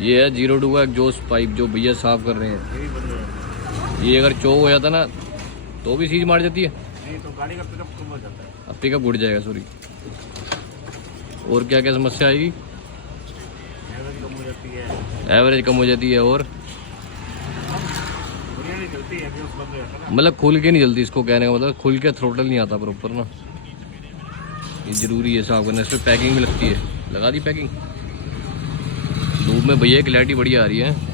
ये है 02 का एग्जॉस्ट पाइप जो भैया साफ कर रहे हैं। ये अगर चौक हो जाता ना तो भी सीज मार जाती है। नहीं तो गाड़ी का पिकअप कम हो जाता है। अब पिकअप घुट जाएगा, सॉरी। और क्या क्या समस्या आएगी? एवरेज कम हो जाती है। एवरेज कम हो जाती है और नहीं चलती है, बंद हो जाता है ना। मतलब खुल के नहीं जलती, इसको कहने का मतलब खुल के थ्रोटल नहीं आता प्रॉपर ना। ये जरूरी है साफ करना। इस पर पैकिंग भी लगती है, लगा दी पैकिंग। धूप में भैया क्लैरिटी बढ़िया आ रही है।